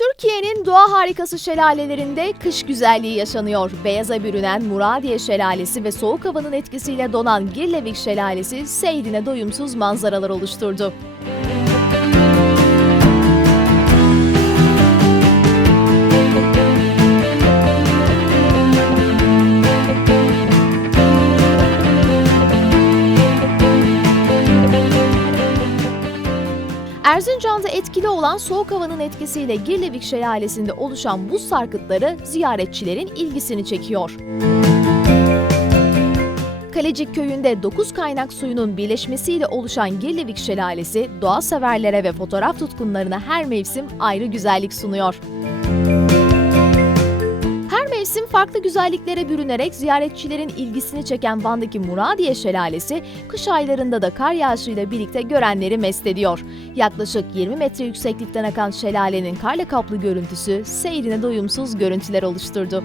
Türkiye'nin doğa harikası şelalelerinde kış güzelliği yaşanıyor. Beyaza bürünen Muradiye Şelalesi ve soğuk havanın etkisiyle donan Girlevik Şelalesi seyrine doyumsuz manzaralar oluşturdu. Erzincan'da etkili olan soğuk havanın etkisiyle Girlevik Şelalesi'nde oluşan buz sarkıtları ziyaretçilerin ilgisini çekiyor. Kalecik köyünde 9 kaynak suyunun birleşmesiyle oluşan Girlevik Şelalesi, doğa severlere ve fotoğraf tutkunlarına her mevsim ayrı güzellik sunuyor. Her mevsim farklı güzelliklere bürünerek ziyaretçilerin ilgisini çeken Van'daki Muradiye Şelalesi, kış aylarında da kar yağışıyla birlikte görenleri mest ediyor. Yaklaşık 20 metre yükseklikten akan şelalenin karla kaplı görüntüsü seyrine doyumsuz görüntüler oluşturdu.